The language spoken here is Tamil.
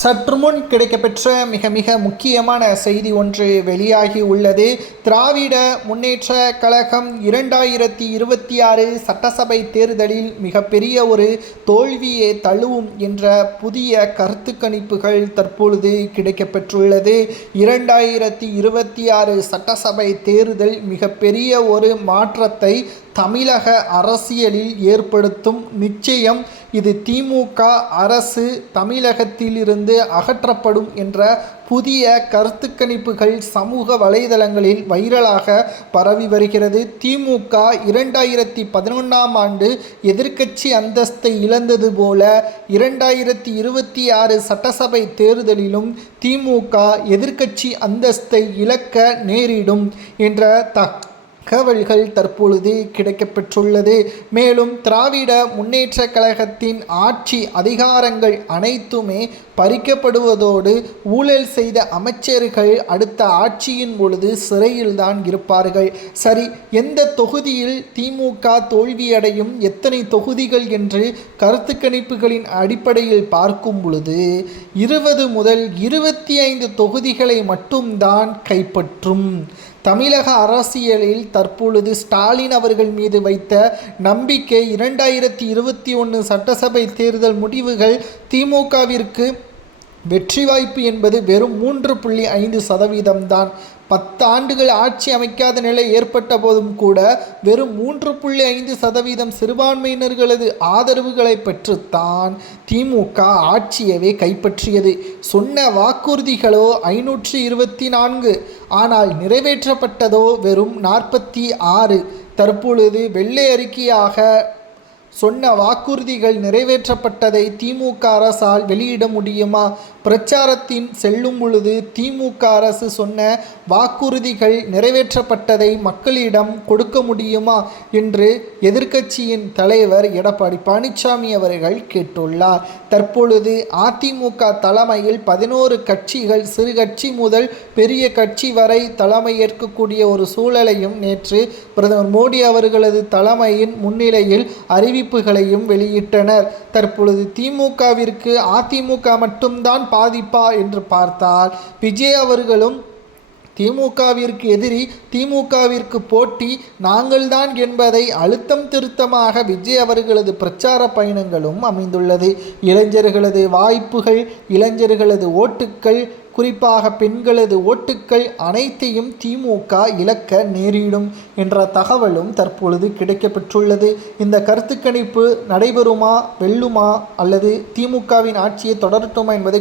சற்று முன் கிடைக்கப்பெற்ற மிக மிக முக்கியமான செய்தி ஒன்று வெளியாகி உள்ளது. திராவிட முன்னேற்ற கழகம் 2026 சட்டசபை தேர்தலில் மிகப்பெரிய ஒரு தோல்வியை தழுவும் என்ற புதிய கருத்து கணிப்புகள் தற்பொழுது கிடைக்கப்பெற்றுள்ளது. 2026 சட்டசபை தேர்தல் மிகப்பெரிய ஒரு மாற்றத்தை தமிழக அரசியலில் ஏற்படுத்தும். நிச்சயம் இது திமுக அரசு தமிழகத்திலிருந்து அகற்றப்படும் என்ற புதிய கருத்து கணிப்புகள் சமூக வலைதளங்களில் வைரலாக பரவி வருகிறது. திமுக 2011ஆம் ஆண்டு எதிர்க்கட்சி அந்தஸ்தை இழந்தது போல 2026 சட்டசபை தேர்தலிலும் திமுக எதிர்க்கட்சி அந்தஸ்தை இழக்க நேரிடும் என்ற தகவல்கள் தற்பொழுது கிடைக்கப்பெற்றுள்ளது. மேலும் திராவிட முன்னேற்ற கழகத்தின் ஆட்சி அதிகாரங்கள் அனைத்துமே பறிக்கப்படுவதோடு ஊழல் செய்த அமைச்சர்கள் அடுத்த ஆட்சியின் பொழுது சிறையில்தான் இருப்பார்கள். சரி, எந்த தொகுதியில் திமுக தோல்வியடையும், எத்தனை தொகுதிகள் என்று கருத்து கணிப்புகளின் அடிப்படையில் பார்க்கும் பொழுது 20 முதல் 25 தொகுதிகளை மட்டும்தான் கைப்பற்றும். தமிழக அரசியலில் தற்பொழுது ஸ்டாலின் அவர்கள் மீது வைத்த நம்பிக்கை 2021 சட்டசபை தேர்தல் முடிவுகள் திமுகவிற்கு வெற்றி வாய்ப்பு என்பது வெறும் 3.5% தான். 10 ஆண்டுகள் ஆட்சி அமைக்காத நிலை ஏற்பட்ட போதும் கூட வெறும் 3.5% சிறுபான்மையினர்களது ஆதரவுகளை பெற்றுத்தான் திமுக ஆட்சியவே கைப்பற்றியது. சொன்ன வாக்குறுதிகளோ 524, ஆனால் நிறைவேற்றப்பட்டதோ வெறும் 46. தற்பொழுது வெள்ளை அறிக்கையாக சொன்ன வாக்குறுதிகள் நிறைவேற்றப்பட்டதை திமுக அரசால் வெளியிட முடியுமா? பிரச்சாரத்தின் செல்லும் பொழுது திமுக அரசு சொன்ன வாக்குறுதிகள் நிறைவேற்றப்பட்டதை மக்களிடம் கொடுக்க முடியுமா என்று எதிர்க்கட்சியின் தலைவர் எடப்பாடி பழனிசாமி அவர்கள் கேட்டுள்ளார். தற்பொழுது அதிமுக தலைமையில் 11 கட்சிகள், சிறு கட்சி முதல் பெரிய கட்சி வரை தலைமை ஏற்கக்கூடிய ஒரு சூழலையும் நேற்று பிரதமர் மோடி அவர்களது தலைமையின் முன்னிலையில் அறிவிப்புகளையும் வெளியிட்டனர். தற்பொழுது திமுகவிற்கு அதிமுக மட்டும்தான் பாதிப்பா என்று பார்த்தால் விஜய் அவர்களும் திமுகவிற்கு எதிரி, திமுகவிற்கு போட்டி நாங்கள்தான் என்பதை அழுத்தம் திருத்தமாக விஜய் அவர்களது பிரச்சார பயணங்களும் அமைந்துள்ளது. இளைஞர்களது வாய்ப்புகள், இளைஞர்களது ஓட்டுக்கள், குறிப்பாக பெண்களது ஓட்டுக்கள் அனைத்தையும் திமுக இழக்க நேரிடும் என்ற தகவலும் தற்பொழுது கிடைக்கப்பெற்றுள்ளது. இந்த கருத்து கணிப்பு நடைபெறுமா, வெல்லுமா அல்லது திமுகவின் ஆட்சியை தொடரட்டுமா என்பதை